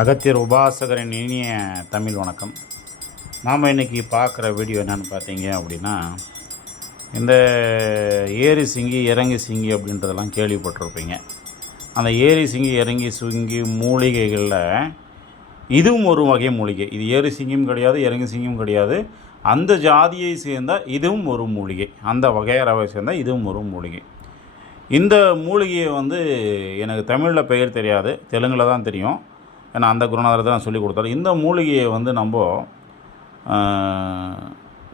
அகத்தியர் உபாசகரின் இனிய தமிழ் வணக்கம். நாம் இன்றைக்கி பார்க்குற வீடியோ என்னென்னு பார்த்தீங்க அப்படின்னா இந்த ஏரி சிங்கி இறங்கி சிங்கி அப்படின்றதெல்லாம் கேள்விப்பட்டிருப்பீங்க. அந்த ஏரி சிங்கி இறங்கி சிங்கி மூலிகைகளில் இதுவும் ஒரு வகை மூலிகை. இது ஏரி சிங்கியும் கிடையாது இறங்கி சிங்கியும் கிடையாது. அந்த ஜாதியை சேர்ந்தால் இதுவும் ஒரு மூலிகை. அந்த வகையறவை சேர்ந்தால் இதுவும் ஒரு மூலிகை. இந்த மூலிகையை வந்து எனக்கு தமிழில் பெயர் தெரியாது. தெலுங்கில் தான் தெரியும். ஏன்னா அந்த குருநாதரத்தை தான் சொல்லி கொடுத்தாரு. இந்த மூலிகையை வந்து நம்ம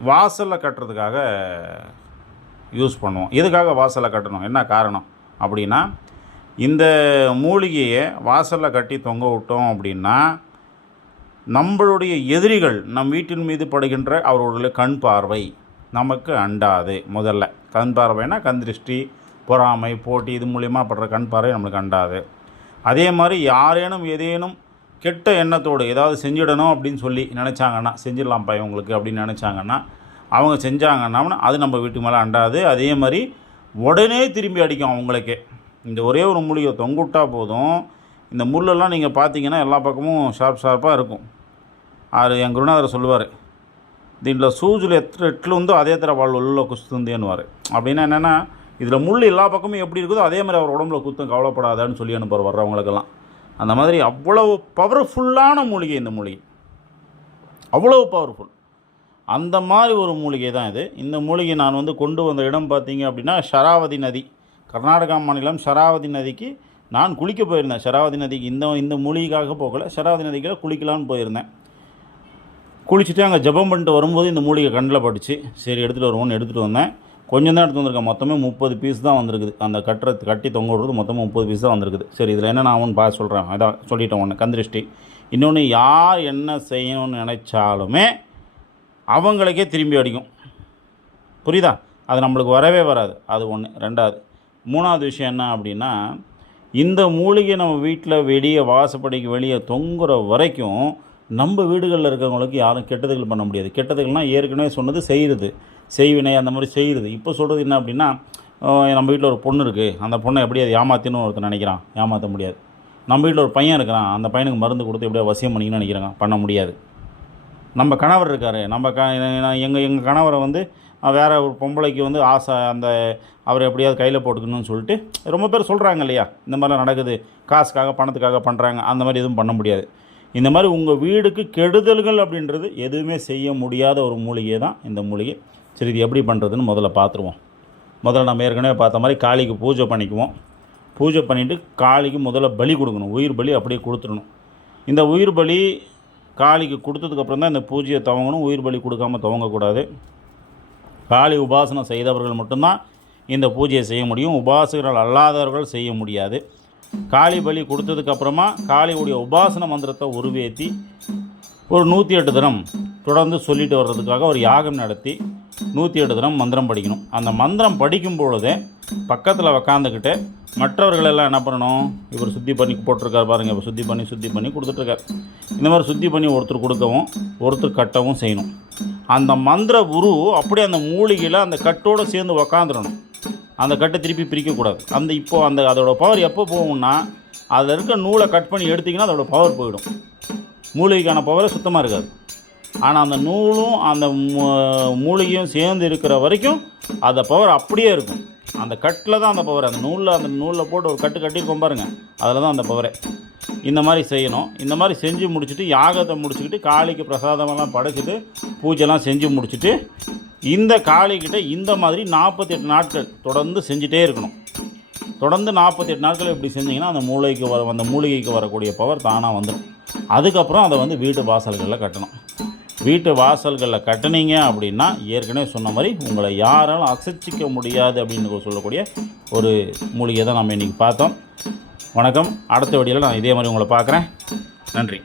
வாசலில் கட்டுறதுக்காக யூஸ் பண்ணுவோம். எதுக்காக வாசலில் கட்டணும்? என்ன காரணம்? அப்படின்னா இந்த மூலிகையை வாசலில் கட்டி தொங்க விட்டோம் அப்படின்னா நம்மளுடைய எதிரிகள் நம் வீட்டின் மீது படுகின்ற அவர்களுடைய கண் பார்வை நமக்கு அண்டாது முதல்ல. கண் பார்வைனா கண் திருஷ்டி பொறாமை போட்டி இது மூலியமாக படுற கண் பார்வை நம்மளுக்கு அண்டாது. அதே மாதிரி யாரேனும் ஏதேனும் கெட்ட எண்ணத்தோடு ஏதாவது செஞ்சிடணும் அப்படின்னு சொல்லி நினச்சாங்கன்னா செஞ்சிடலாம்ப்பா இவங்களுக்கு அப்படின்னு நினச்சாங்கன்னா அவங்க செஞ்சாங்கன்னா அது நம்ம வீட்டு மேலே அண்டாது அதே மாதிரி உடனே திரும்பி அடிக்கும் அவங்களுக்கே இந்த ஒரே ஒரு மூலிகை தொங்குட்டா போதும் இந்த முள்ளெல்லாம் நீங்கள் பார்த்தீங்கன்னா எல்லா பக்கமும் ஷார்ப் ஷார்ப்பாக இருக்கும் அது என் குருநாதர் சொல்லுவார் దీంట్లో సూజులు ఎత్ర ఎట్లుందో అదే తర వాళ్ళు ఒళ్ళలోకి వస్తుంది అనువారు அப்படின்னா என்னென்னா இதில் முள் எல்லா பக்கமும் எப்படி இருக்குதோ அதே மாதிரி அவர் உடம்புல குத்தும் கவலைப்படாதான்னு சொல்லி அனுப்புவார் வர்றவங்களுக்கெல்லாம் அந்த மாதிரி அவ்வளவு பவர்ஃபுல்லான மூலிகை இந்த மூலிகை. அவ்வளவு பவர்ஃபுல் அந்த மாதிரி ஒரு மூலிகை தான் இது. இந்த மூலிகை நான் வந்து கொண்டு வந்த இடம் பார்த்தீங்க அப்படின்னா ஷராவதி நதி. கர்நாடகா மாநிலம் ஷராவதி நதிக்கு நான் குளிக்க போயிருந்தேன். ஷராவதி நதிக்கு இந்த இந்த மூலிகைக்காக போகல. ஷராவதி நதிக்கு குளிக்கலான்னு போயிருந்தேன். குளிச்சுட்டு அங்கே ஜெபம் பண்ணிட்டு வரும்போது இந்த மூலிகை கண்ணில் பட்டுச்சு. சரி எடுத்துகிட்டு வருவோம்னு எடுத்துகிட்டு வந்தேன். கொஞ்சம் தான் எடுத்து வந்திருக்கேன். மொத்தமே முப்பது பீஸ் தான் வந்திருக்குது. அந்த கட்டுறது கட்டி தொங்க விடுறது மொத்தமாக முப்பது பீஸ் தான் வந்திருக்குது. சரி இதில் என்ன நான் ஒன்று பார்த்து சொல்கிறேன் அதான் சொல்லிட்டேன் ஒன்று கந்திருஷ்டி. இன்னொன்று யார் என்ன செய்யணும்னு நினச்சாலுமே அவங்களுக்கே திரும்பி அடிக்கும். புரியுதா? அது நம்மளுக்கு வரவே வராது. அது ஒன்று ரெண்டாவது மூணாவது விஷயம் என்ன அப்படின்னா இந்த மூலிகை நம்ம வீட்டில் வெளியே வாசப்படிக்கு வெளியே தொங்குற வரைக்கும் நம்ம வீடுகளில் இருக்கிறவங்களுக்கு யாரும் கெட்டதுகள் பண்ண முடியாது. கெட்டதுகள்னால் ஏற்கனவே சொன்னது செய்கிறது. செய்வினை அந்த மாதிரி செய்கிறது. இப்போ சொல்கிறது என்ன அப்படின்னா நம்ம வீட்டில் ஒரு பொண்ணு இருக்குது அந்த பொண்ணை எப்படி அது ஏமாத்தின்னு ஒருத்தர் நினைக்கிறான். ஏமாற்ற முடியாது. நம்ம வீட்டில் ஒரு பையன் இருக்கிறான். அந்த பையனுக்கு மருந்து கொடுத்து எப்படியா வசியம் பண்ணிக்கணும்னு நினைக்கிறாங்க. பண்ண முடியாது. நம்ம கணவர் இருக்கார். நம்ம க எங்கள் எங்கள் கணவரை வந்து வேறு ஒரு பொம்பளைக்கு வந்து ஆசை அந்த அவர் எப்படியாவது கையில் போட்டுக்கணும்னு சொல்லிட்டு ரொம்ப பேர் சொல்கிறாங்க இல்லையா? இந்த மாதிரிலாம் நடக்குது. காசுக்காக பணத்துக்காக பண்ணுறாங்க அந்த மாதிரி எதுவும் பண்ண முடியாது. இந்த மாதிரி உங்கள் வீடுக்கு கெடுதல்கள் அப்படின்றது எதுவுமே செய்ய முடியாத ஒரு மூலிகை தான் இந்த மூலிகை. சரி இது எப்படி பண்ணுறதுன்னு முதல்ல பார்த்துருவோம் முதல்ல நம்ம ஏற்கனவே பார்த்த மாதிரி காளிக்கு பூஜை பண்ணிக்குவோம். பூஜை பண்ணிவிட்டு காளிக்கு முதல்ல பலி கொடுக்கணும். உயிர் பலி அப்படியே கொடுத்துடணும். இந்த உயிர் பலி காளிக்கு கொடுத்ததுக்கப்புறம் தான் இந்த பூஜையை துவங்கணும். உயிர் பலி கொடுக்காம துவங்கக்கூடாது. காளி உபாசனம் செய்தவர்கள் மட்டும்தான் இந்த பூஜையை செய்ய முடியும். உபாசகர்கள் அல்லாதவர்கள் செய்ய முடியாது. காளி பலி கொடுத்ததுக்கப்புறமா காளியுடைய உபாசன மந்திரத்தை உருவேற்றி ஒரு நூற்றி எட்டு தினம் தொடர்ந்து சொல்லிட்டு வர்றதுக்காக ஒரு யாகம் நடத்தி நூற்றி எட்டு தினம் மந்திரம் படிக்கணும். அந்த மந்திரம் படிக்கும் பொழுதே பக்கத்தில் உக்காந்துக்கிட்டு மற்றவர்கள் எல்லாம் என்ன பண்ணணும்? இவர் சுத்தி பண்ணி போட்டிருக்கார் பாருங்கள் இவர் சுத்தி பண்ணி சுத்தி பண்ணி கொடுத்துட்ருக்கார். இந்த மாதிரி சுத்தி பண்ணி ஒருத்தர் கொடுக்கவும் ஒருத்தர் கட்டவும் செய்யணும். அந்த மந்திர உரு அப்படியே அந்த மூலிகையில் அந்த கட்டோடு சேர்ந்து உக்காந்துடணும். அந்த கட்டை திருப்பி பிரிக்கக்கூடாது. அந்த இப்போது அந்த அதோடய பவர் எப்போ போகும்னா அதில் இருக்க நூலை கட் பண்ணி எடுத்திங்கன்னா அதோடய பவர் போயிடும். மூலிகைக்கான பவரே சுத்தமாக இருக்காது. ஆனால் அந்த நூலும் அந்த மூலிகையும் சேர்ந்து இருக்கிற வரைக்கும் அந்த பவர் அப்படியே இருக்கும். அந்த கட்டில் தான் அந்த பவர் அந்த நூலில் அந்த நூலில் போட்டு ஒரு கட்டு கட்டியிருக்கோம் பாருங்கள் அதில் தான் அந்த பவரே இந்த மாதிரி செய்யணும். இந்த மாதிரி செஞ்சு முடிச்சுட்டு யாகத்தை முடிச்சுக்கிட்டு காளிக்கு பிரசாதமெல்லாம் படைச்சிட்டு பூஜைலாம் செஞ்சு முடிச்சுட்டு இந்த காளிக்கிட்ட இந்த மாதிரி நாற்பத்தெட்டு நாட்கள் தொடர்ந்து செஞ்சுட்டே இருக்கணும். தொடர்ந்து நாற்பத்தெட்டு நாட்கள் இப்படி செஞ்சிங்கன்னா அந்த மூளைக்கு வர அந்த மூலிகைக்கு வரக்கூடிய பவர் தானாக வந்துடும். அதுக்கப்புறம் அதை வந்து வீட்டு வாசல்களில் கட்டணும். வீட்டு வாசல்களில் கட்டுனீங்க அப்படின்னா ஏற்கனவே சொன்ன மாதிரி உங்களை யாராலும் அசைச்சிக்க முடியாது அப்படின்னு சொல்லக்கூடிய ஒரு மூலிகை தான் நம்ம இன்றைக்கி பார்த்தோம். வணக்கம். அடுத்த வடியில் நான் இதே மாதிரி உங்களை பார்க்குறேன். நன்றி.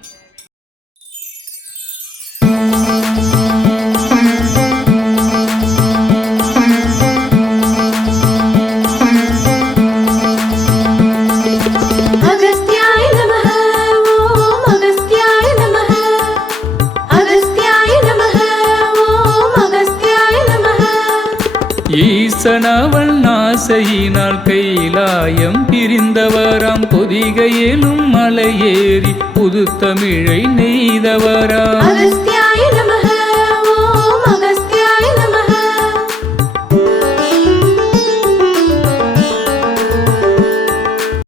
ஈசனவள் நாசையினால் கைலாயம் பிரிந்தவராம். பொதிகையிலும் மலையேறி புது தமிழை நெய்தவராம்.